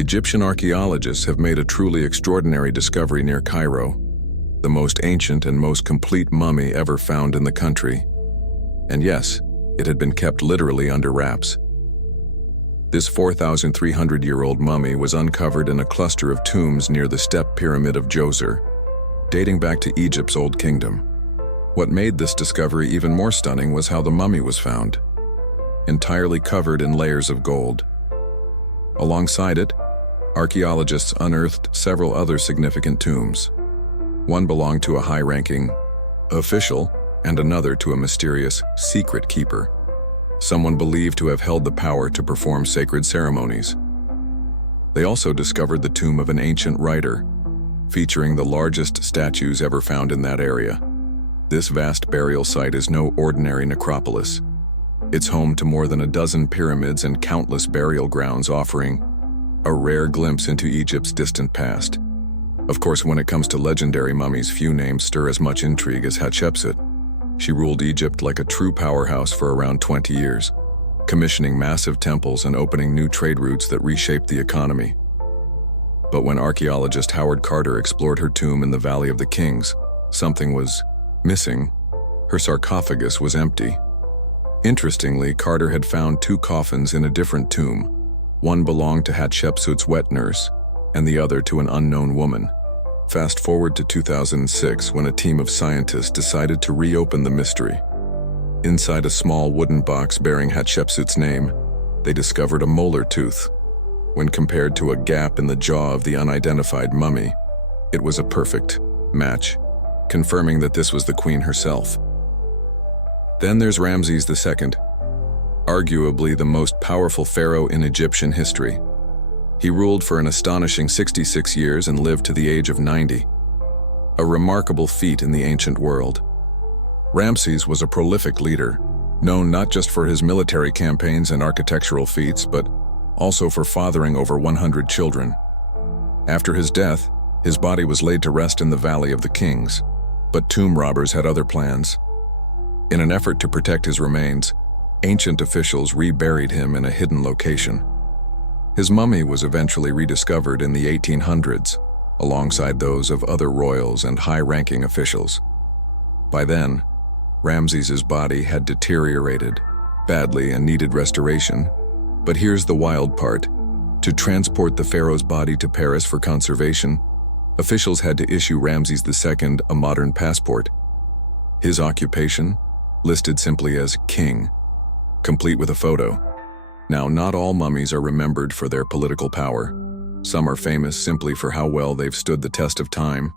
Egyptian archaeologists have made a truly extraordinary discovery near Cairo, the most ancient and most complete mummy ever found in the country. And yes, it had been kept literally under wraps. This 4,300-year-old mummy was uncovered in a cluster of tombs near the Step Pyramid of Djoser, dating back to Egypt's Old Kingdom. What made this discovery even more stunning was how the mummy was found, entirely covered in layers of gold. Alongside it, archaeologists unearthed several other significant tombs. One belonged to a high-ranking official, and another to a mysterious secret keeper, someone believed to have held the power to perform sacred ceremonies. They also discovered the tomb of an ancient writer, featuring the largest statues ever found in that area. This vast burial site is no ordinary necropolis. It's home to more than a dozen pyramids and countless burial grounds, offering a rare glimpse into Egypt's distant past. Of course, when it comes to legendary mummies, few names stir as much intrigue as Hatshepsut. She ruled Egypt like a true powerhouse for around 20 years, commissioning massive temples and opening new trade routes that reshaped the economy. But when archaeologist Howard Carter explored her tomb in the Valley of the Kings, something was missing. Her sarcophagus was empty. Interestingly, Carter had found two coffins in a different tomb. One belonged to Hatshepsut's wet nurse, and the other to an unknown woman. Fast forward to 2006, when a team of scientists decided to reopen the mystery. Inside a small wooden box bearing Hatshepsut's name, they discovered a molar tooth. When compared to a gap in the jaw of the unidentified mummy, it was a perfect match, confirming that this was the queen herself. Then there's Ramses II, arguably the most powerful pharaoh in Egyptian history. He ruled for an astonishing 66 years and lived to the age of 90. A remarkable feat in the ancient world. Ramses was a prolific leader, known not just for his military campaigns and architectural feats, but also for fathering over 100 children. After his death, his body was laid to rest in the Valley of the Kings, but tomb robbers had other plans. In an effort to protect his remains, ancient officials reburied him in a hidden location. His mummy was eventually rediscovered in the 1800s, alongside those of other royals and high-ranking officials. By then, Ramses's body had deteriorated badly and needed restoration. But here's the wild part. To transport the pharaoh's body to Paris for conservation, officials had to issue Ramses II a modern passport. His occupation, listed simply as king, complete with a photo. Now, not all mummies are remembered for their political power. Some are famous simply for how well they've stood the test of time.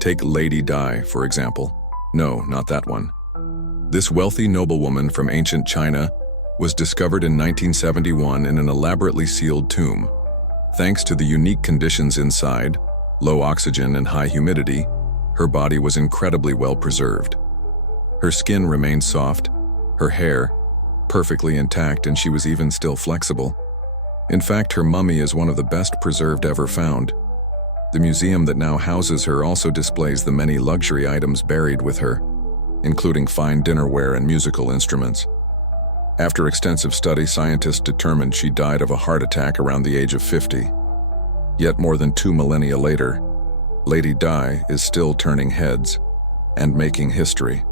Take Lady Di, for example. No, not that one. This wealthy noblewoman from ancient China was discovered in 1971 in an elaborately sealed tomb. Thanks to the unique conditions inside, low oxygen and high humidity, her body was incredibly well preserved. Her skin remained soft, her hair perfectly intact, and she was even still flexible. In fact, her mummy is one of the best preserved ever found. The museum that now houses her also displays the many luxury items buried with her, including fine dinnerware and musical instruments. After extensive study, scientists determined she died of a heart attack around the age of 50. Yet more than 2 millennia later, Lady Di is still turning heads and making history.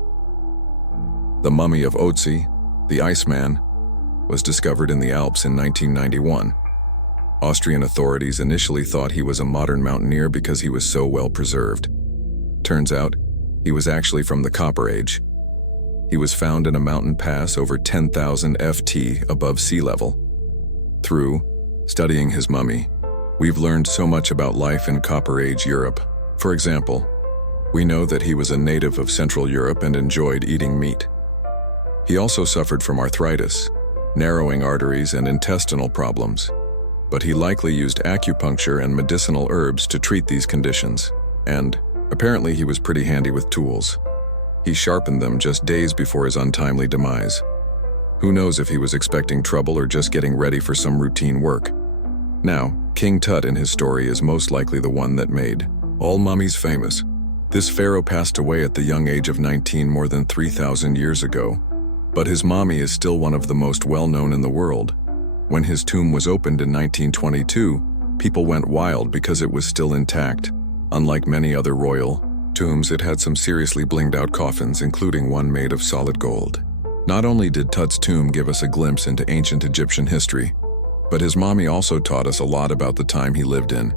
The mummy of Otzi, the Iceman, was discovered in the Alps in 1991. Austrian authorities initially thought he was a modern mountaineer because he was so well preserved. Turns out, he was actually from the Copper Age. He was found in a mountain pass over 10,000 ft above sea level. Through studying his mummy, we've learned so much about life in Copper Age Europe. For example, we know that he was a native of Central Europe and enjoyed eating meat. He also suffered from arthritis, narrowing arteries, and intestinal problems, but he likely used acupuncture and medicinal herbs to treat these conditions, and apparently he was pretty handy with tools. He sharpened them just days before his untimely demise. Who knows if he was expecting trouble or just getting ready for some routine work. Now, King Tut in his story is most likely the one that made all mummies famous. This pharaoh passed away at the young age of 19 more than 3,000 years ago, but his mummy is still one of the most well-known in the world. When his tomb was opened in 1922, People went wild because it was still intact. Unlike many other royal tombs, it had some seriously blinged out coffins, including one made of solid gold. Not only did Tut's tomb give us a glimpse into ancient Egyptian history, but his mummy also taught us a lot about the time he lived in.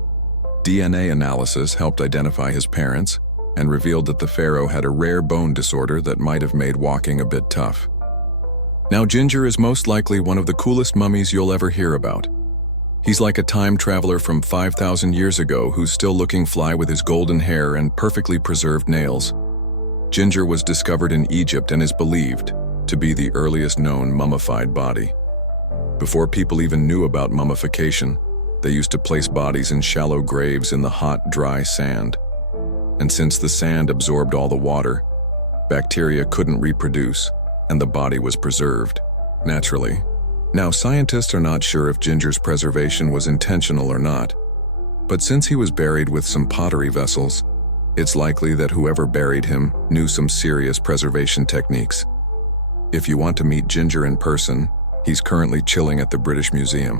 DNA analysis helped identify his parents and revealed that the pharaoh had a rare bone disorder that might have made walking a bit tough. Now, Ginger is most likely one of the coolest mummies you'll ever hear about. He's like a time traveler from 5,000 years ago who's still looking fly with his golden hair and perfectly preserved nails. Ginger was discovered in Egypt and is believed to be the earliest known mummified body. Before people even knew about mummification, they used to place bodies in shallow graves in the hot, dry sand. And since the sand absorbed all the water, bacteria couldn't reproduce, and the body was preserved naturally. Now, scientists are not sure if Ginger's preservation was intentional or not, but since he was buried with some pottery vessels, it's likely that whoever buried him knew some serious preservation techniques. If you want to meet Ginger in person, he's currently chilling at the British Museum.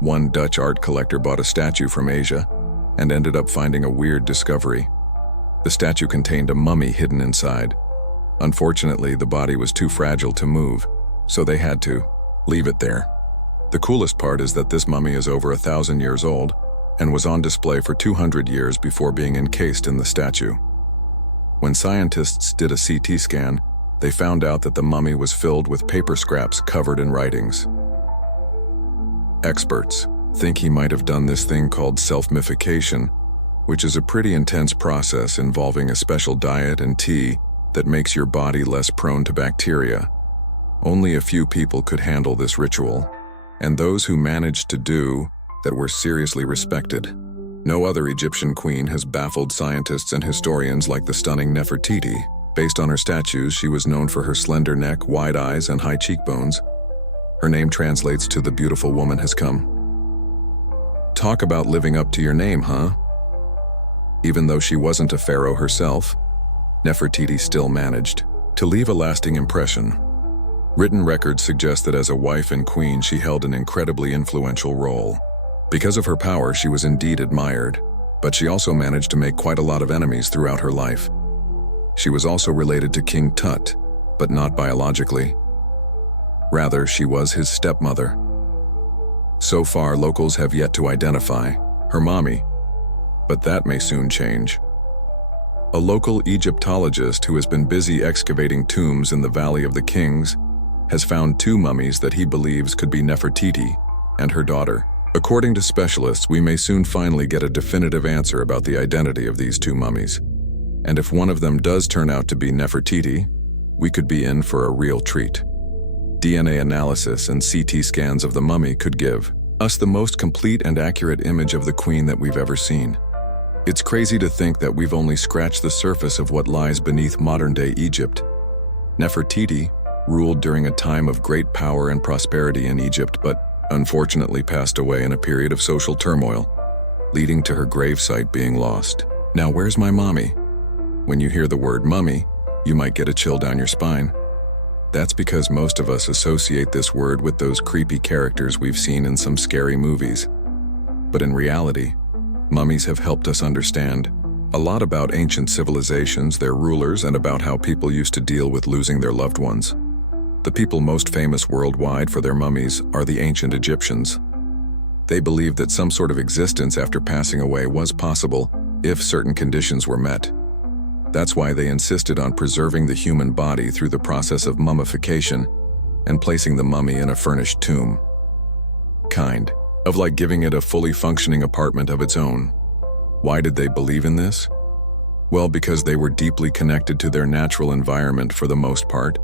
One Dutch art collector bought a statue from Asia and ended up finding a weird discovery. The statue contained a mummy hidden inside. Unfortunately, the body was too fragile to move, so they had to leave it there. The coolest part is that this mummy is over 1,000 years old and was on display for 200 years before being encased in the statue. When scientists did a CT scan, they found out that the mummy was filled with paper scraps covered in writings. Experts think he might have done this thing called self-mummification, which is a pretty intense process involving a special diet and tea that makes your body less prone to bacteria. Only a few people could handle this ritual, and those who managed to do that were seriously respected. No other Egyptian queen has baffled scientists and historians like the stunning Nefertiti. Based on her statues, she was known for her slender neck, wide eyes, and high cheekbones. Her name translates to "the beautiful woman has come." Talk about living up to your name, huh? Even though she wasn't a pharaoh herself, Nefertiti still managed to leave a lasting impression. Written records suggest that as a wife and queen, she held an incredibly influential role. Because of her power, she was indeed admired, but she also managed to make quite a lot of enemies throughout her life. She was also related to King Tut, but not biologically. Rather, she was his stepmother. So far, locals have yet to identify her mommy, but that may soon change. A local Egyptologist who has been busy excavating tombs in the Valley of the Kings has found two mummies that he believes could be Nefertiti and her daughter. According to specialists, we may soon finally get a definitive answer about the identity of these two mummies. And if one of them does turn out to be Nefertiti, we could be in for a real treat. DNA analysis and CT scans of the mummy could give us the most complete and accurate image of the queen that we've ever seen. It's crazy to think that we've only scratched the surface of what lies beneath modern-day Egypt. Nefertiti ruled during a time of great power and prosperity in Egypt, but unfortunately passed away in a period of social turmoil, leading to her gravesite being lost. Now, where's my mommy? When you hear the word mummy, you might get a chill down your spine. That's because most of us associate this word with those creepy characters we've seen in some scary movies. But in reality, mummies have helped us understand a lot about ancient civilizations, their rulers, and about how people used to deal with losing their loved ones. The people most famous worldwide for their mummies are the ancient Egyptians. They believed that some sort of existence after passing away was possible if certain conditions were met. That's why they insisted on preserving the human body through the process of mummification and placing the mummy in a furnished tomb. Kind of like giving it a fully functioning apartment of its own. Why did they believe in this? Well, because they were deeply connected to their natural environment for the most part.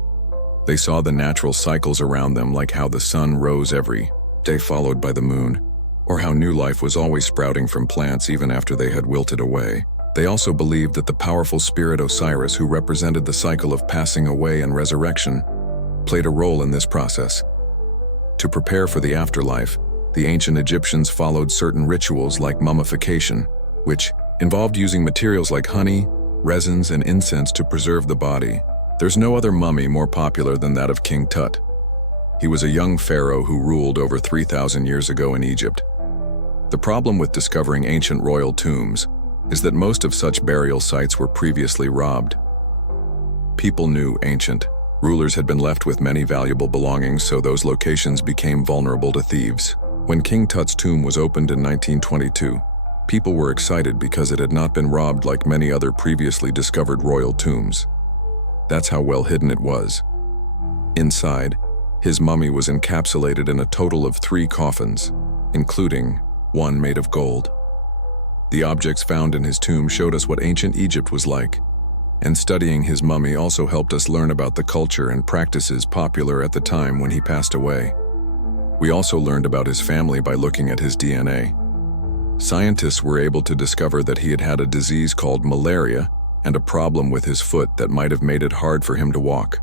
They saw the natural cycles around them, like how the sun rose every day followed by the moon, or how new life was always sprouting from plants even after they had wilted away. They also believed that the powerful spirit Osiris, who represented the cycle of passing away and resurrection, played a role in this process. To prepare for the afterlife, the ancient Egyptians followed certain rituals like mummification, which involved using materials like honey, resins, and incense to preserve the body. There's no other mummy more popular than that of King Tut. He was a young pharaoh who ruled over 3,000 years ago in Egypt. The problem with discovering ancient royal tombs is that most of such burial sites were previously robbed. People knew ancient rulers had been left with many valuable belongings, so those locations became vulnerable to thieves. When King Tut's tomb was opened in 1922, people were excited because it had not been robbed like many other previously discovered royal tombs. That's how well hidden it was. Inside, his mummy was encapsulated in a total of 3 coffins, including one made of gold. The objects found in his tomb showed us what ancient Egypt was like, and studying his mummy also helped us learn about the culture and practices popular at the time when he passed away. We also learned about his family by looking at his DNA. Scientists were able to discover that he had had a disease called malaria and a problem with his foot that might have made it hard for him to walk.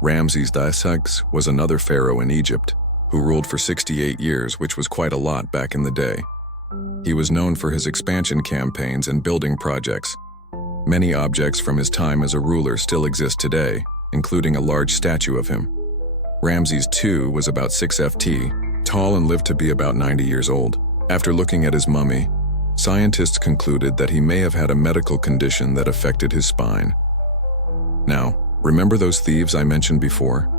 Ramses II was another pharaoh in Egypt who ruled for 68 years, which was quite a lot back in the day. He was known for his expansion campaigns and building projects. Many objects from his time as a ruler still exist today, including a large statue of him. Ramses II was about 6 ft tall and lived to be about 90 years old. After looking at his mummy, scientists concluded that he may have had a medical condition that affected his spine. Now, remember those thieves I mentioned before?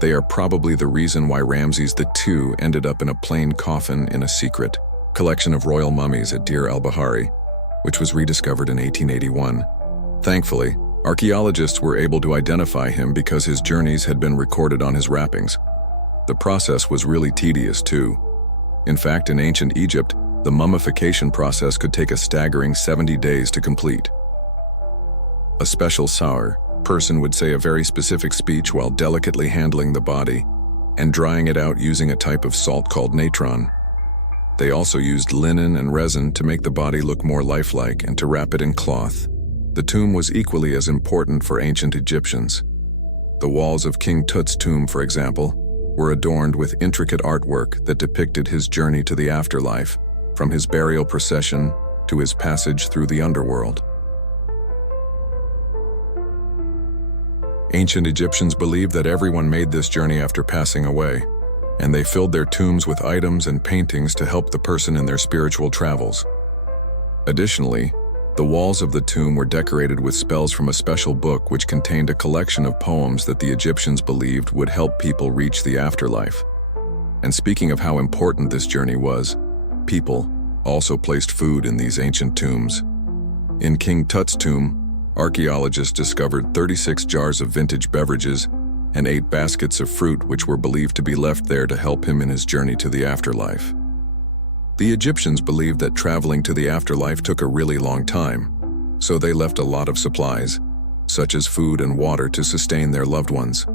They are probably the reason why Ramses II ended up in a plain coffin in a secret collection of royal mummies at Deir el-Bahari, which was rediscovered in 1881. Thankfully, archaeologists were able to identify him because his journeys had been recorded on his wrappings. The process was really tedious too. In fact, in ancient Egypt, the mummification process could take a staggering 70 days to complete. A special sawyer person would say a very specific speech while delicately handling the body and drying it out using a type of salt called natron. They also used linen and resin to make the body look more lifelike and to wrap it in cloth. The tomb was equally as important for ancient Egyptians. The walls of King Tut's tomb, for example, were adorned with intricate artwork that depicted his journey to the afterlife, from his burial procession to his passage through the underworld. Ancient Egyptians believed that everyone made this journey after passing away, and they filled their tombs with items and paintings to help the person in their spiritual travels. Additionally, the walls of the tomb were decorated with spells from a special book which contained a collection of poems that the Egyptians believed would help people reach the afterlife. And speaking of how important this journey was, people also placed food in these ancient tombs. In King Tut's tomb, archaeologists discovered 36 jars of vintage beverages and 8 baskets of fruit which were believed to be left there to help him in his journey to the afterlife. The Egyptians believed that traveling to the afterlife took a really long time, so they left a lot of supplies, such as food and water, to sustain their loved ones.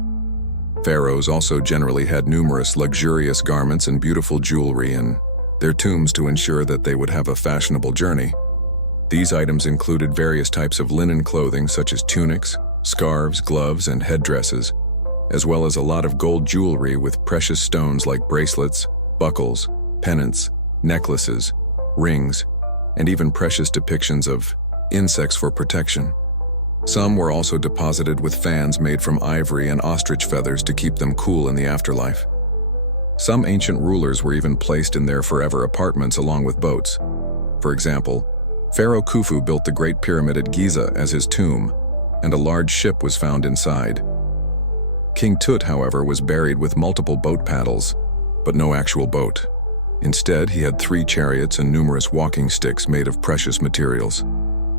Pharaohs also generally had numerous luxurious garments and beautiful jewelry in their tombs to ensure that they would have a fashionable journey. These items included various types of linen clothing such as tunics, scarves, gloves, and headdresses, as well as a lot of gold jewelry with precious stones like bracelets, buckles, pendants, necklaces, rings, and even precious depictions of insects for protection. Some were also deposited with fans made from ivory and ostrich feathers to keep them cool in the afterlife. Some ancient rulers were even placed in their forever apartments along with boats. For example, Pharaoh Khufu built the Great Pyramid at Giza as his tomb, and a large ship was found inside. King Tut, however, was buried with multiple boat paddles, but no actual boat. Instead, he had 3 chariots and numerous walking sticks made of precious materials,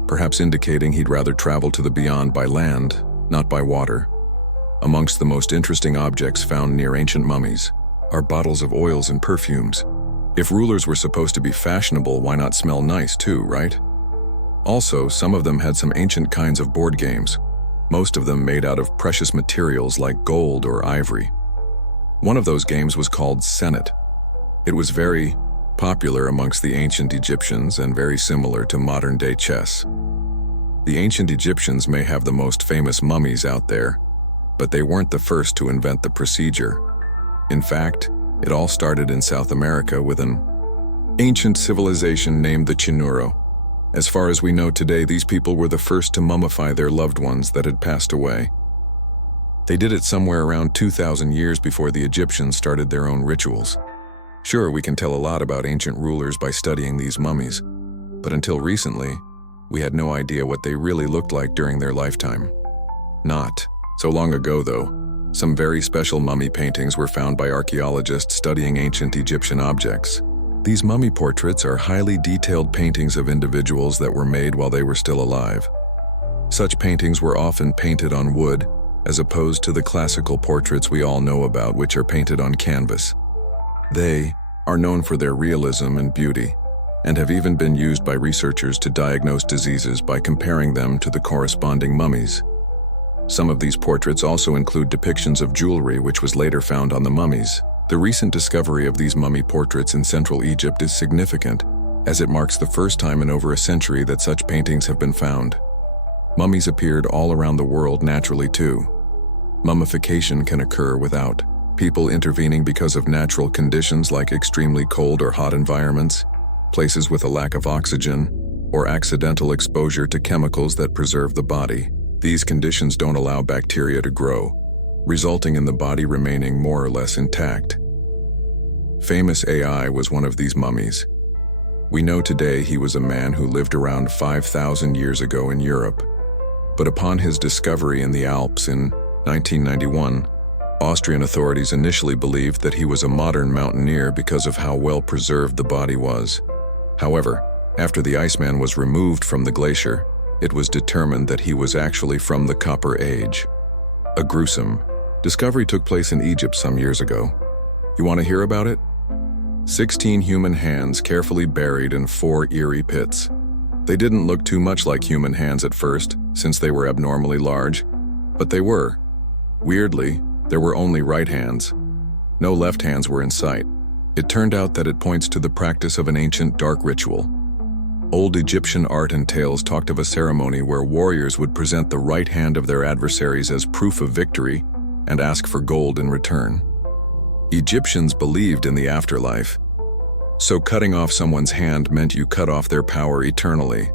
perhaps indicating he'd rather travel to the beyond by land, not by water. Amongst the most interesting objects found near ancient mummies are bottles of oils and perfumes. If rulers were supposed to be fashionable, why not smell nice too, right? Also, some of them had some ancient kinds of board games, most of them made out of precious materials like gold or ivory. One of those games was called Senet. It was very popular amongst the ancient Egyptians and very similar to modern-day chess. The ancient Egyptians may have the most famous mummies out there, but they weren't the first to invent the procedure. In fact, it all started in South America with an ancient civilization named the Chinuro. As far as we know today, these people were the first to mummify their loved ones that had passed away. They did it somewhere around 2,000 years before the Egyptians started their own rituals. Sure, we can tell a lot about ancient rulers by studying these mummies, but until recently, we had no idea what they really looked like during their lifetime. Not so long ago, though, some very special mummy paintings were found by archaeologists studying ancient Egyptian objects. These mummy portraits are highly detailed paintings of individuals that were made while they were still alive. Such paintings were often painted on wood, as opposed to the classical portraits we all know about, which are painted on canvas. They are known for their realism and beauty, and have even been used by researchers to diagnose diseases by comparing them to the corresponding mummies. Some of these portraits also include depictions of jewelry which was later found on the mummies. The recent discovery of these mummy portraits in Central Egypt is significant, as it marks the first time in over a century that such paintings have been found. Mummies appeared all around the world naturally too. Mummification can occur without people intervening because of natural conditions like extremely cold or hot environments, places with a lack of oxygen, or accidental exposure to chemicals that preserve the body. These conditions don't allow bacteria to grow, resulting in the body remaining more or less intact. Famous AI was one of these mummies. We know today he was a man who lived around 5,000 years ago in Europe. But upon his discovery in the Alps in 1991, Austrian authorities initially believed that he was a modern mountaineer because of how well preserved the body was. However, after the Iceman was removed from the glacier, it was determined that he was actually from the Copper Age. A gruesome discovery took place in Egypt some years ago. You want to hear about it? 16 human hands carefully buried in 4 eerie pits. They didn't look too much like human hands at first, since they were abnormally large, but they were. Weirdly, there were only right hands. No left hands were in sight. It turned out that it points to the practice of an ancient dark ritual. Old Egyptian art and tales talked of a ceremony where warriors would present the right hand of their adversaries as proof of victory and ask for gold in return. Egyptians believed in the afterlife, so cutting off someone's hand meant you cut off their power eternally.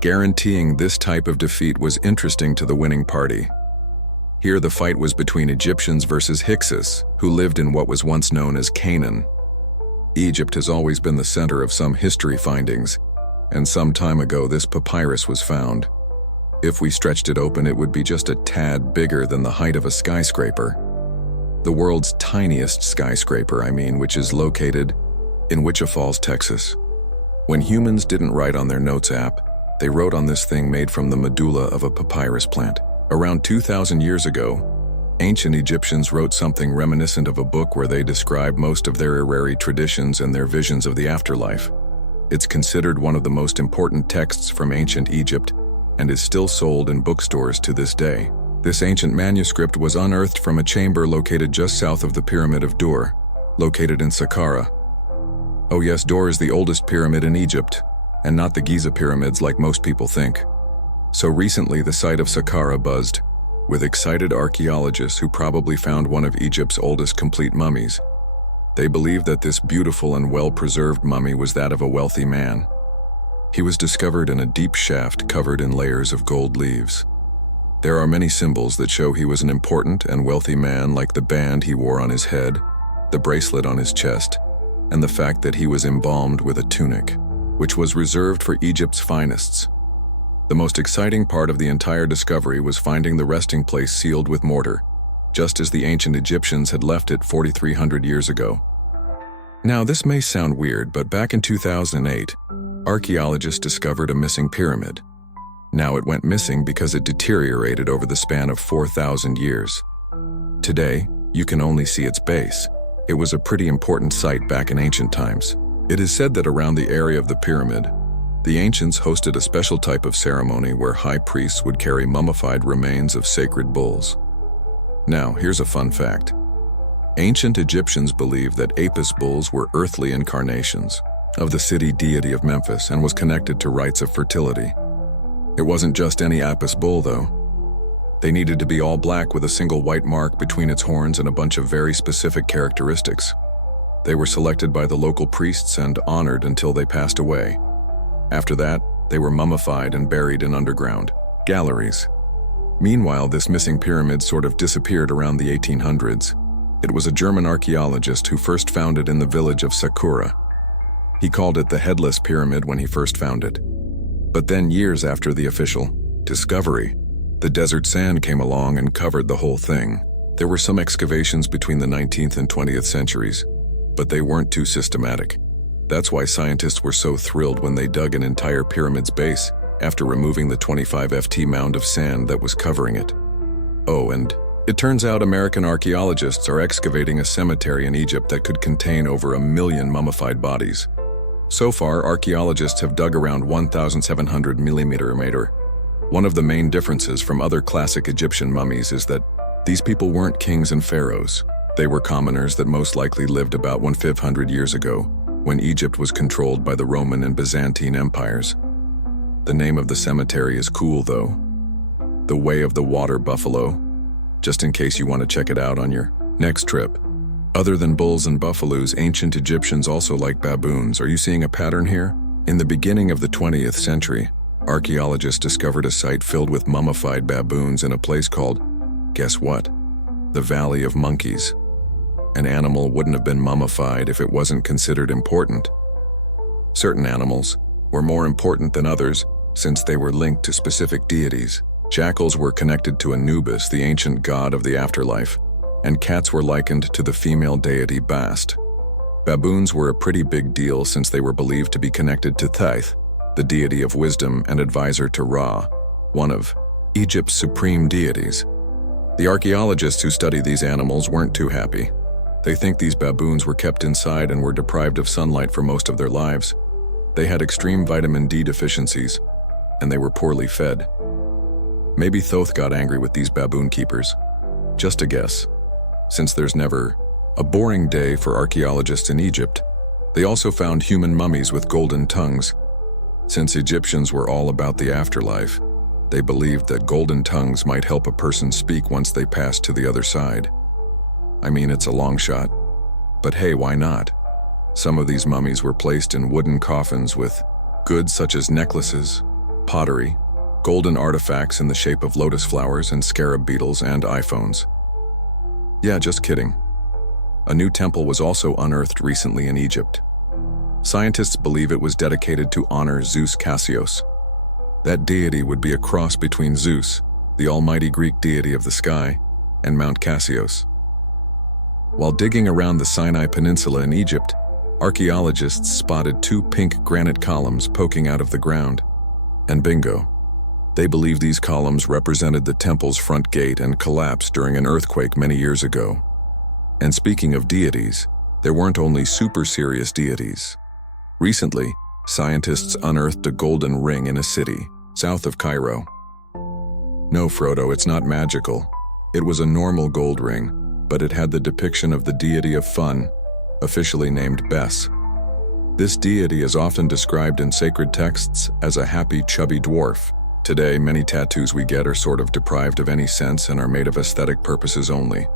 Guaranteeing this type of defeat was interesting to the winning party. Here the fight was between Egyptians versus Hyksos, who lived in what was once known as Canaan. Egypt has always been the center of some history findings, and some time ago this papyrus was found. If we stretched it open, it would be just a tad bigger than the height of a skyscraper. The world's tiniest skyscraper, which is located in Wichita Falls, Texas. When humans didn't write on their notes app, they wrote on this thing made from the medulla of a papyrus plant. Around 2,000 years ago, ancient Egyptians wrote something reminiscent of a book where they describe most of their Irari traditions and their visions of the afterlife. It's considered one of the most important texts from ancient Egypt and is still sold in bookstores to this day. This ancient manuscript was unearthed from a chamber located just south of the Pyramid of Dor, located in Saqqara. Oh yes, Dor is the oldest pyramid in Egypt, and not the Giza pyramids like most people think. So recently the site of Saqqara buzzed, with excited archaeologists who probably found one of Egypt's oldest complete mummies. They believe that this beautiful and well-preserved mummy was that of a wealthy man. He was discovered in a deep shaft covered in layers of gold leaves. There are many symbols that show he was an important and wealthy man, like the band he wore on his head, the bracelet on his chest, and the fact that he was embalmed with a tunic, which was reserved for Egypt's finest. The most exciting part of the entire discovery was finding the resting place sealed with mortar, just as the ancient Egyptians had left it 4,300 years ago. Now, this may sound weird, but back in 2008, archaeologists discovered a missing pyramid. Now it went missing because it deteriorated over the span of 4,000 years. Today, you can only see its base. It was a pretty important site back in ancient times. It is said that around the area of the pyramid, the ancients hosted a special type of ceremony where high priests would carry mummified remains of sacred bulls. Now, here's a fun fact. Ancient Egyptians believed that Apis bulls were earthly incarnations of the city deity of Memphis and was connected to rites of fertility. It wasn't just any Apis bull, though. They needed to be all black with a single white mark between its horns and a bunch of very specific characteristics. They were selected by the local priests and honored until they passed away. After that, they were mummified and buried in underground galleries. Meanwhile, this missing pyramid sort of disappeared around the 1800s. It was a German archaeologist who first found it in the village of Sakura. He called it the Headless Pyramid when he first found it. But then, years after the official discovery, the desert sand came along and covered the whole thing. There were some excavations between the 19th and 20th centuries, but they weren't too systematic. That's why scientists were so thrilled when they dug an entire pyramid's base after removing the 25 ft mound of sand that was covering it. Oh, and it turns out American archaeologists are excavating a cemetery in Egypt that could contain over 1 million mummified bodies. So far, archaeologists have dug around 1,700 mm. One of the main differences from other classic Egyptian mummies is that these people weren't kings and pharaohs. They were commoners that most likely lived about 1,500 years ago, when Egypt was controlled by the Roman and Byzantine empires. The name of the cemetery is cool, though. The Way of the Water Buffalo, just in case you want to check it out on your next trip. Other than bulls and buffaloes, ancient Egyptians also liked baboons. Are you seeing a pattern here? In the beginning of the 20th century, archaeologists discovered a site filled with mummified baboons in a place called, guess what? The Valley of Monkeys. An animal wouldn't have been mummified if it wasn't considered important. Certain animals were more important than others since they were linked to specific deities. Jackals were connected to Anubis, the ancient god of the afterlife, and cats were likened to the female deity Bast. Baboons were a pretty big deal since they were believed to be connected to Thoth, the deity of wisdom and advisor to Ra, one of Egypt's supreme deities. The archaeologists who study these animals weren't too happy. They think these baboons were kept inside and were deprived of sunlight for most of their lives. They had extreme vitamin D deficiencies, and they were poorly fed. Maybe Thoth got angry with these baboon keepers. Just a guess. Since there's never a boring day for archaeologists in Egypt, they also found human mummies with golden tongues. Since Egyptians were all about the afterlife, they believed that golden tongues might help a person speak once they passed to the other side. I mean, it's a long shot, but hey, why not? Some of these mummies were placed in wooden coffins with goods such as necklaces, pottery, golden artifacts in the shape of lotus flowers and scarab beetles and iPhones. Yeah, just kidding. A new temple was also unearthed recently in Egypt. Scientists believe it was dedicated to honor Zeus Cassius. That deity would be a cross between Zeus, the almighty Greek deity of the sky, and Mount Cassius. While digging around the Sinai Peninsula in Egypt, archaeologists spotted 2 pink granite columns poking out of the ground. And bingo. They believe these columns represented the temple's front gate and collapsed during an earthquake many years ago. And speaking of deities, there weren't only super serious deities. Recently, scientists unearthed a golden ring in a city, south of Cairo. No, Frodo, it's not magical. It was a normal gold ring, but it had the depiction of the deity of fun, officially named Bes. This deity is often described in sacred texts as a happy, chubby dwarf. Today, many tattoos we get are sort of deprived of any sense and are made of aesthetic purposes only.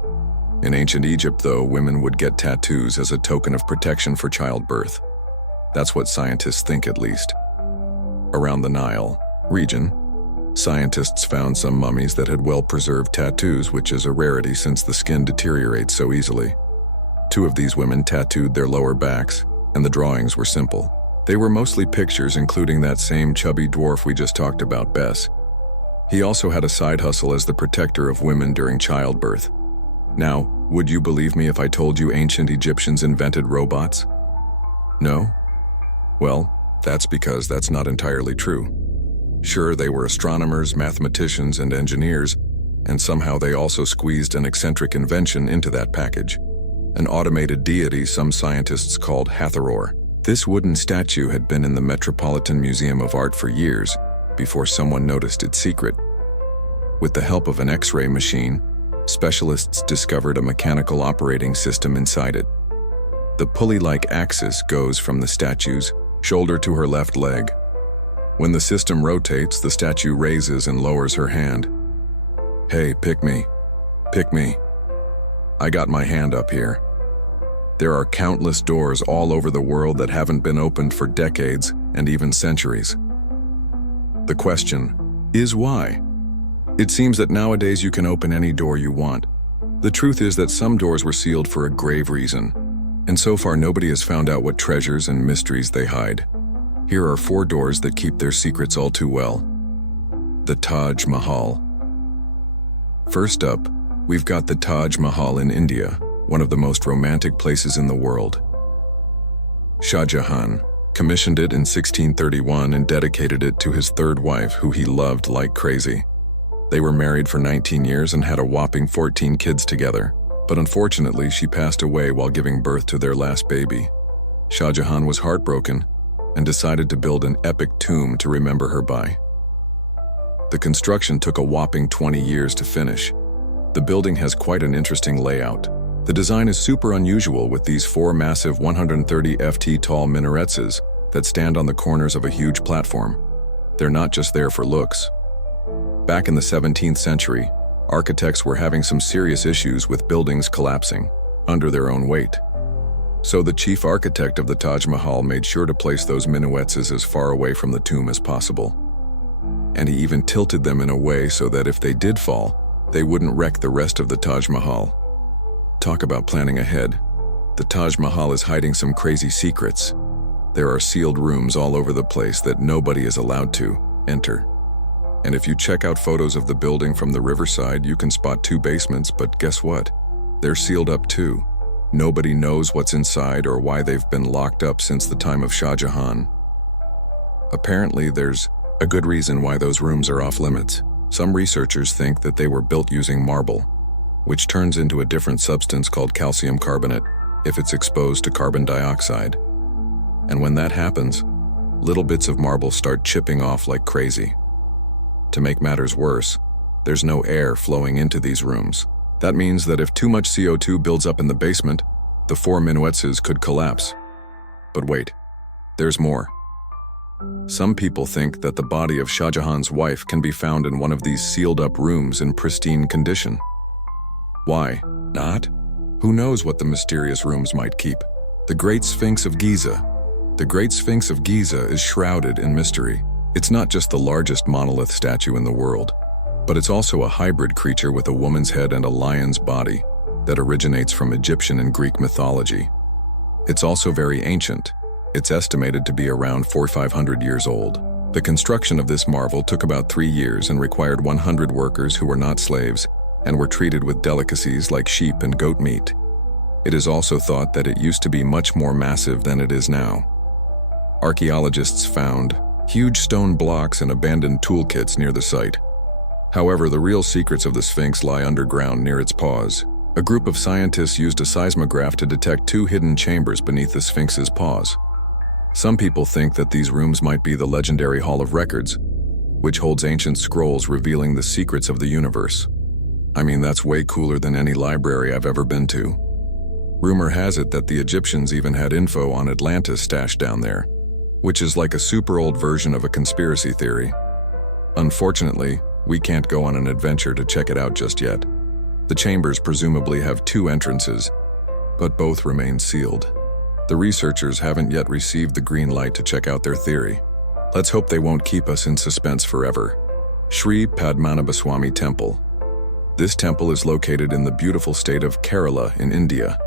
In ancient Egypt, though, women would get tattoos as a token of protection for childbirth. That's what scientists think, at least. Around the Nile region, scientists found some mummies that had well-preserved tattoos, which is a rarity since the skin deteriorates so easily. 2 of these women tattooed their lower backs, and the drawings were simple. They were mostly pictures, including that same chubby dwarf we just talked about, Bes. He also had a side hustle as the protector of women during childbirth. Now, would you believe me if I told you ancient Egyptians invented robots? No? Well, that's because that's not entirely true. Sure, they were astronomers, mathematicians, and engineers, and somehow they also squeezed an eccentric invention into that package. An automated deity some scientists called Hathor. This wooden statue had been in the Metropolitan Museum of Art for years before someone noticed its secret. With the help of an X-ray machine, specialists discovered a mechanical operating system inside it. The pulley-like axis goes from the statue's shoulder to her left leg. When the system rotates, the statue raises and lowers her hand. Hey, pick me. Pick me. I got my hand up here. There are countless doors all over the world that haven't been opened for decades and even centuries. The question is why? It seems that nowadays you can open any door you want. The truth is that some doors were sealed for a grave reason, and so far nobody has found out what treasures and mysteries they hide. Here are 4 doors that keep their secrets all too well. The Taj Mahal. First up, we've got the Taj Mahal in India, one of the most romantic places in the world. Shah Jahan commissioned it in 1631 and dedicated it to his 3rd wife, who he loved like crazy. They were married for 19 years and had a whopping 14 kids together, but unfortunately she passed away while giving birth to their last baby. Shah Jahan was heartbroken and decided to build an epic tomb to remember her by. The construction took a whopping 20 years to finish. The building has quite an interesting layout. The design is super unusual, with these 4 massive 130 ft tall minarets that stand on the corners of a huge platform. They're not just there for looks. Back in the 17th century, architects were having some serious issues with buildings collapsing under their own weight. So the chief architect of the Taj Mahal made sure to place those minarets as far away from the tomb as possible. And he even tilted them in a way so that if they did fall, they wouldn't wreck the rest of the Taj Mahal. Talk about planning ahead. The Taj Mahal is hiding some crazy secrets. There are sealed rooms all over the place that nobody is allowed to enter. And if you check out photos of the building from the riverside, you can spot 2 basements, but guess what? They're sealed up too. Nobody knows what's inside or why they've been locked up since the time of Shah Jahan. Apparently, there's a good reason why those rooms are off limits. Some researchers think that they were built using marble, which turns into a different substance called calcium carbonate if it's exposed to carbon dioxide. And when that happens, little bits of marble start chipping off like crazy. To make matters worse, there's no air flowing into these rooms. That means that if too much CO2 builds up in the basement, the 4 minarets could collapse. But wait, there's more. Some people think that the body of Shah Jahan's wife can be found in one of these sealed-up rooms in pristine condition. Why not? Who knows what the mysterious rooms might keep? The Great Sphinx of Giza. The Great Sphinx of Giza is shrouded in mystery. It's not just the largest monolith statue in the world, but it's also a hybrid creature with a woman's head and a lion's body that originates from Egyptian and Greek mythology. It's also very ancient. It's estimated to be around 4,500 years old. The construction of this marvel took about 3 years and required 100 workers who were not slaves and were treated with delicacies like sheep and goat meat. It is also thought that it used to be much more massive than it is now. Archaeologists found huge stone blocks and abandoned toolkits near the site. However, the real secrets of the Sphinx lie underground near its paws. A group of scientists used a seismograph to detect 2 hidden chambers beneath the Sphinx's paws. Some people think that these rooms might be the legendary Hall of Records, which holds ancient scrolls revealing the secrets of the universe. I mean, that's way cooler than any library I've ever been to. Rumor has it that the Egyptians even had info on Atlantis stashed down there, which is like a super old version of a conspiracy theory. Unfortunately, we can't go on an adventure to check it out just yet. The chambers presumably have 2 entrances, but both remain sealed. The researchers haven't yet received the green light to check out their theory. Let's hope they won't keep us in suspense forever. Sri Padmanabhaswamy Temple. This temple is located in the beautiful state of Kerala in India.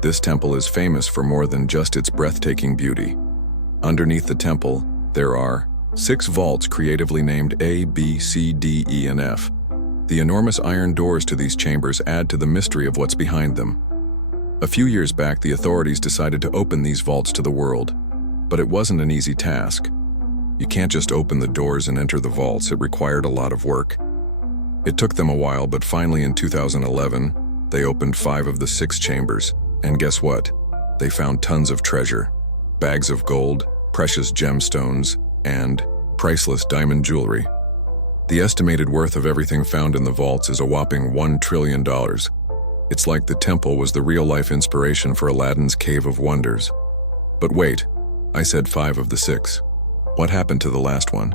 This temple is famous for more than just its breathtaking beauty. Underneath the temple, there are 6 vaults creatively named A, B, C, D, E, and F. The enormous iron doors to these chambers add to the mystery of what's behind them. A few years back, the authorities decided to open these vaults to the world, but it wasn't an easy task. You can't just open the doors and enter the vaults. It required a lot of work. It took them a while, but finally in 2011, they opened 5 of the 6 chambers, and guess what? They found tons of treasure. Bags of gold, precious gemstones, and priceless diamond jewelry. The estimated worth of everything found in the vaults is a whopping $1 trillion. It's like the temple was the real-life inspiration for Aladdin's Cave of Wonders. But wait, I said 5 of the 6. What happened to the last one?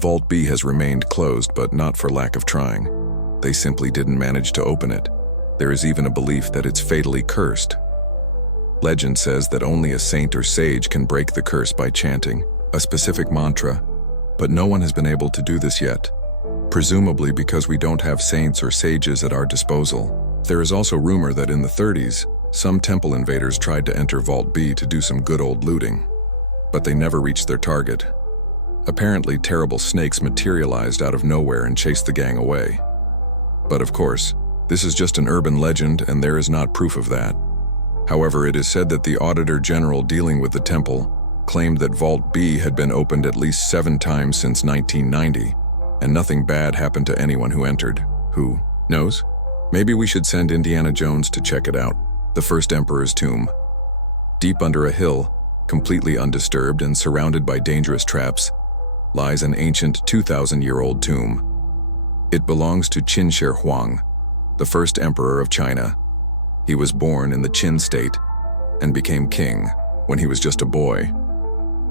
Vault B has remained closed, but not for lack of trying. They simply didn't manage to open it. There is even a belief that it's fatally cursed. Legend says that only a saint or sage can break the curse by chanting a specific mantra, but no one has been able to do this yet, presumably because we don't have saints or sages at our disposal. There is also rumor that in the 30s, some temple invaders tried to enter Vault B to do some good old looting, but they never reached their target. Apparently, terrible snakes materialized out of nowhere and chased the gang away. But of course, this is just an urban legend and there is not proof of that. However, it is said that the Auditor General dealing with the temple claimed that Vault B had been opened at least 7 times since 1990, and nothing bad happened to anyone who entered. Who knows? Maybe we should send Indiana Jones to check it out. The first emperor's tomb. Deep under a hill, completely undisturbed and surrounded by dangerous traps, lies an ancient 2,000-year-old tomb. It belongs to Qin Shi Huang, the first emperor of China. He was born in the Qin state and became king when he was just a boy.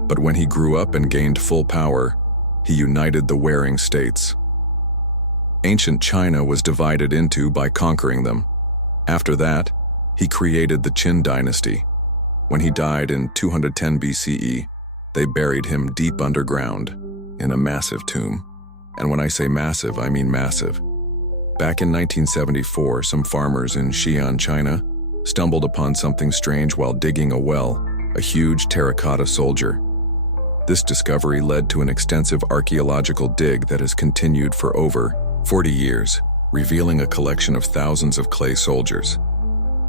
But when he grew up and gained full power, he united the warring states. Ancient China was divided into by conquering them. After that, he created the Qin dynasty. When he died in 210 BCE, they buried him deep underground in a massive tomb. And when I say massive, I mean massive. Back in 1974, some farmers in Xi'an, China, stumbled upon something strange while digging a well, a huge terracotta soldier. This discovery led to an extensive archaeological dig that has continued for over 40 years, revealing a collection of thousands of clay soldiers.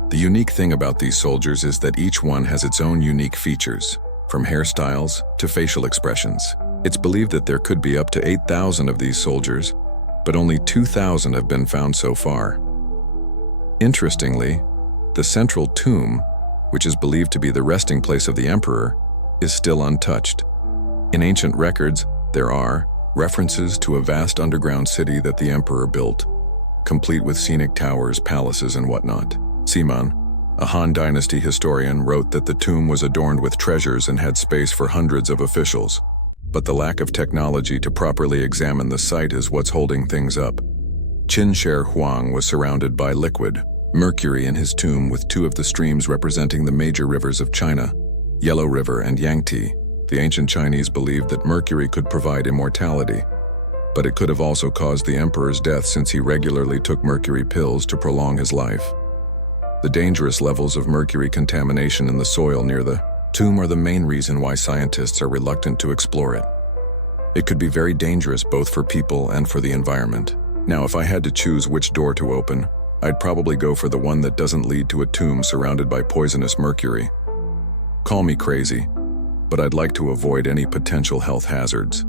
The unique thing about these soldiers is that each one has its own unique features, from hairstyles to facial expressions. It's believed that there could be up to 8,000 of these soldiers, but only 2,000 have been found so far. Interestingly, the central tomb, which is believed to be the resting place of the emperor, is still untouched. In ancient records, there are references to a vast underground city that the emperor built, complete with scenic towers, palaces, and whatnot. Siman, a Han Dynasty historian, wrote that the tomb was adorned with treasures and had space for hundreds of officials. But the lack of technology to properly examine the site is what's holding things up. Qin Shi Huang was surrounded by liquid, mercury in his tomb, with 2 of the streams representing the major rivers of China, Yellow River and Yangtze. The ancient Chinese believed that mercury could provide immortality, but it could have also caused the emperor's death since he regularly took mercury pills to prolong his life. The dangerous levels of mercury contamination in the soil near the tomb are the main reason why scientists are reluctant to explore it. It could be very dangerous both for people and for the environment. Now, if I had to choose which door to open, I'd probably go for the one that doesn't lead to a tomb surrounded by poisonous mercury. Call me crazy, but I'd like to avoid any potential health hazards.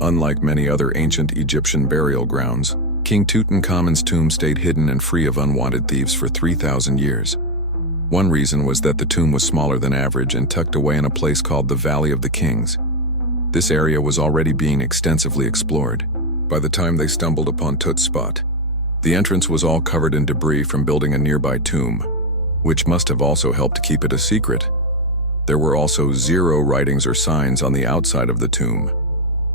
Unlike many other ancient Egyptian burial grounds, King Tutankhamun's tomb stayed hidden and free of unwanted thieves for 3,000 years. One reason was that the tomb was smaller than average and tucked away in a place called the Valley of the Kings. This area was already being extensively explored. By the time they stumbled upon Tuts' spot, the entrance was all covered in debris from building a nearby tomb, which must have also helped keep it a secret. There were also 0 writings or signs on the outside of the tomb.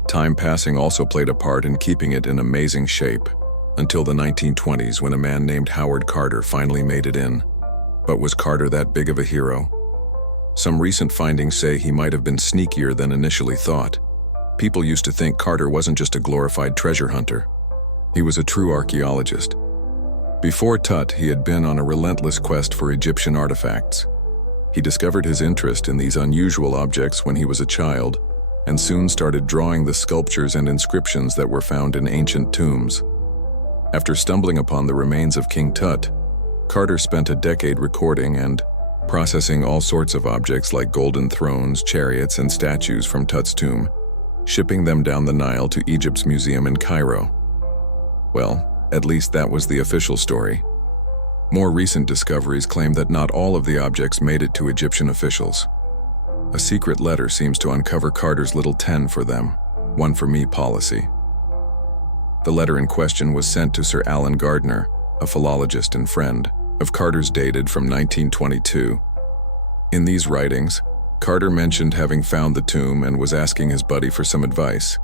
Time passing also played a part in keeping it in amazing shape, until the 1920s when a man named Howard Carter finally made it in. But was Carter that big of a hero? Some recent findings say he might have been sneakier than initially thought. People used to think Carter wasn't just a glorified treasure hunter. He was a true archaeologist. Before Tut, he had been on a relentless quest for Egyptian artifacts. He discovered his interest in these unusual objects when he was a child, and soon started drawing the sculptures and inscriptions that were found in ancient tombs. After stumbling upon the remains of King Tut, Carter spent a decade recording and processing all sorts of objects like golden thrones, chariots, and statues from Tut's tomb, shipping them down the Nile to Egypt's museum in Cairo. Well, at least that was the official story. More recent discoveries claim that not all of the objects made it to Egyptian officials. A secret letter seems to uncover Carter's little 10 for them, one for me policy. The letter in question was sent to Sir Alan Gardner, a philologist and friend of Carter's, dated from 1922. In these writings, Carter mentioned having found the tomb and was asking his buddy for some advice.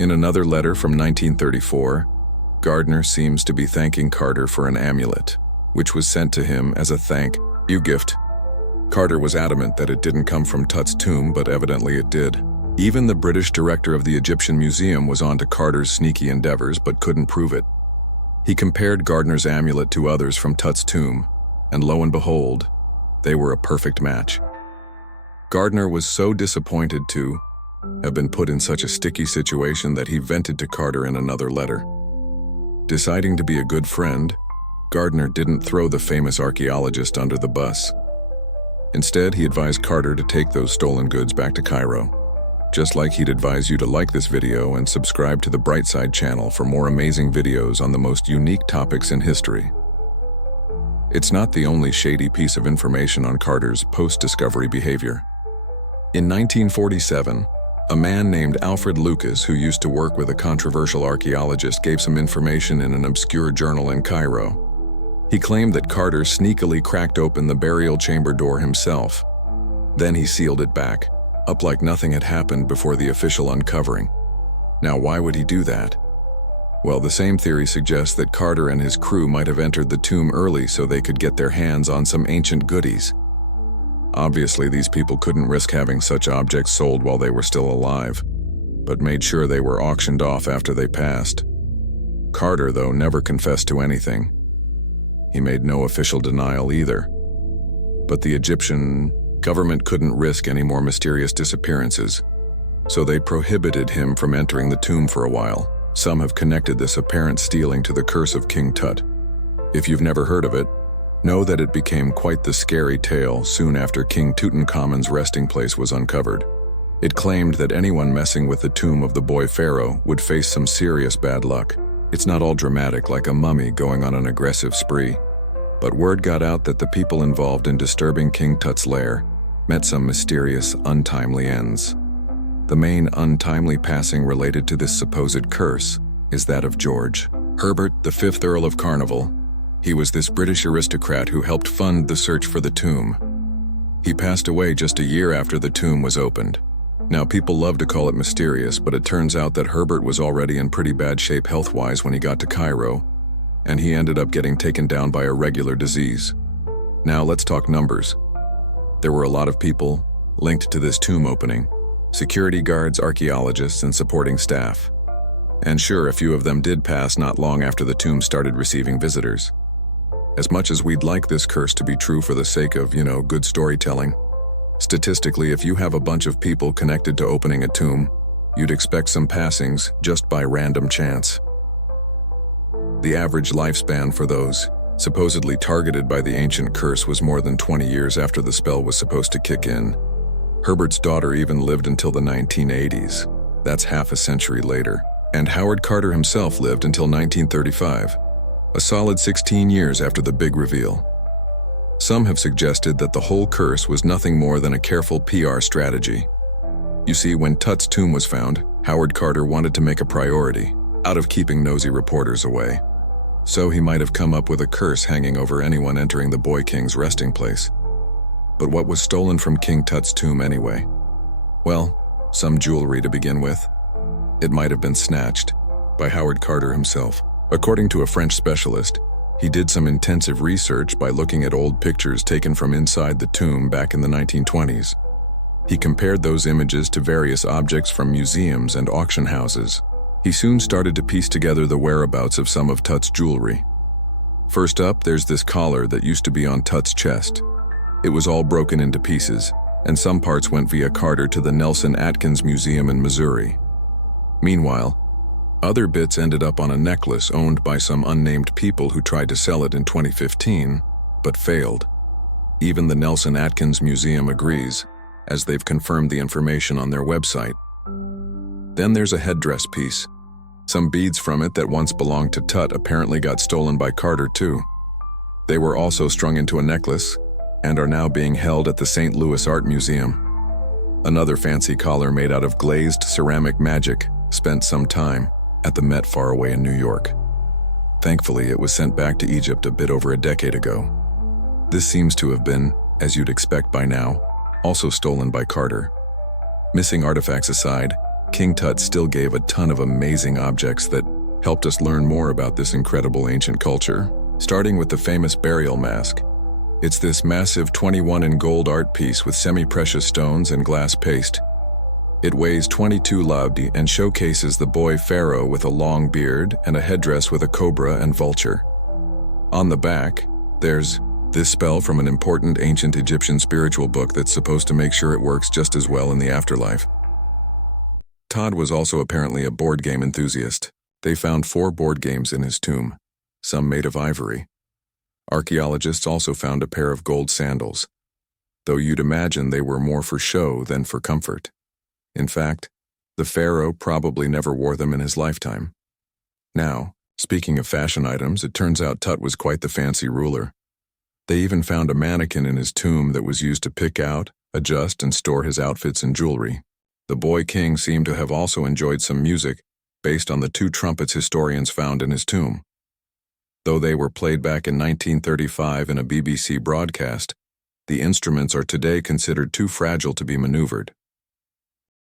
In another letter from 1934, Gardner seems to be thanking Carter for an amulet, which was sent to him as a thank you gift. Carter was adamant that it didn't come from Tut's tomb, but evidently it did. Even the British director of the Egyptian Museum was onto Carter's sneaky endeavors but couldn't prove it. He compared Gardner's amulet to others from Tuts' tomb, and lo and behold, they were a perfect match. Gardner was so disappointed to have been put in such a sticky situation that he vented to Carter in another letter. Deciding to be a good friend, Gardner didn't throw the famous archaeologist under the bus. Instead, he advised Carter to take those stolen goods back to Cairo, just like he'd advise you to like this video and subscribe to the Brightside channel for more amazing videos on the most unique topics in history. It's not the only shady piece of information on Carter's post-discovery behavior. In 1947, a man named Alfred Lucas, who used to work with a controversial archaeologist, gave some information in an obscure journal in Cairo. He claimed that Carter sneakily cracked open the burial chamber door himself. Then he sealed it back, up like nothing had happened before the official uncovering. Now, why would he do that? Well, the same theory suggests that Carter and his crew might have entered the tomb early so they could get their hands on some ancient goodies. Obviously, these people couldn't risk having such objects sold while they were still alive, but made sure they were auctioned off after they passed. Carter, though, never confessed to anything. He made no official denial either. But the Egyptian government couldn't risk any more mysterious disappearances, so they prohibited him from entering the tomb for a while. Some have connected this apparent stealing to the curse of King Tut. If you've never heard of it, know that it became quite the scary tale soon after King Tutankhamun's resting place was uncovered. It claimed that anyone messing with the tomb of the boy pharaoh would face some serious bad luck. It's not all dramatic like a mummy going on an aggressive spree, but word got out that the people involved in disturbing King Tut's lair met some mysterious, untimely ends. The main untimely passing related to this supposed curse is that of George Herbert, the 5th Earl of Carnival. He was this British aristocrat who helped fund the search for the tomb. He passed away just a year after the tomb was opened. Now, people love to call it mysterious, but it turns out that Herbert was already in pretty bad shape health-wise when he got to Cairo, and he ended up getting taken down by a regular disease. Now, let's talk numbers. There were a lot of people linked to this tomb opening: security guards, archaeologists, and supporting staff. And sure, a few of them did pass not long after the tomb started receiving visitors. As much as we'd like this curse to be true for the sake of, good storytelling, statistically, if you have a bunch of people connected to opening a tomb, you'd expect some passings just by random chance. The average lifespan for those supposedly targeted by the ancient curse was more than 20 years after the spell was supposed to kick in. Herbert's daughter even lived until the 1980s. That's half a century later. And Howard Carter himself lived until 1935, a solid 16 years after the big reveal. Some have suggested that the whole curse was nothing more than a careful PR strategy. You see, when Tut's tomb was found, Howard Carter wanted to make a priority, out of keeping nosy reporters away. So he might have come up with a curse hanging over anyone entering the boy king's resting place. But what was stolen from King Tut's tomb anyway? Well, some jewelry to begin with. It might have been snatched by Howard Carter himself. According to a French specialist, he did some intensive research by looking at old pictures taken from inside the tomb back in the 1920s. He compared those images to various objects from museums and auction houses. He soon started to piece together the whereabouts of some of Tut's jewelry. First up, there's this collar that used to be on Tut's chest. It was all broken into pieces, and some parts went via Carter to the Nelson Atkins Museum in Missouri. Meanwhile, other bits ended up on a necklace owned by some unnamed people who tried to sell it in 2015, but failed. Even the Nelson Atkins Museum agrees, as they've confirmed the information on their website. Then there's a headdress piece. Some beads from it that once belonged to Tut apparently got stolen by Carter too. They were also strung into a necklace and are now being held at the St. Louis Art Museum. Another fancy collar made out of glazed ceramic magic spent some time at the Met far away in New York. Thankfully, it was sent back to Egypt a bit over a decade ago. This seems to have been, as you'd expect by now, also stolen by Carter. Missing artifacts aside, King Tut still gave a ton of amazing objects that helped us learn more about this incredible ancient culture, starting with the famous burial mask. It's this massive 21 in gold art piece with semi-precious stones and glass paste. It weighs 22 labdi and showcases the boy pharaoh with a long beard and a headdress with a cobra and vulture. On the back, there's this spell from an important ancient Egyptian spiritual book that's supposed to make sure it works just as well in the afterlife. Todd was also apparently a board game enthusiast. They found 4 board games in his tomb, some made of ivory. Archaeologists also found a pair of gold sandals, though you'd imagine they were more for show than for comfort. In fact, the pharaoh probably never wore them in his lifetime. Now, speaking of fashion items, it turns out Tut was quite the fancy ruler. They even found a mannequin in his tomb that was used to pick out, adjust, and store his outfits and jewelry. The boy king seemed to have also enjoyed some music based on the 2 trumpets historians found in his tomb. Though they were played back in 1935 in a BBC broadcast, the instruments are today considered too fragile to be maneuvered.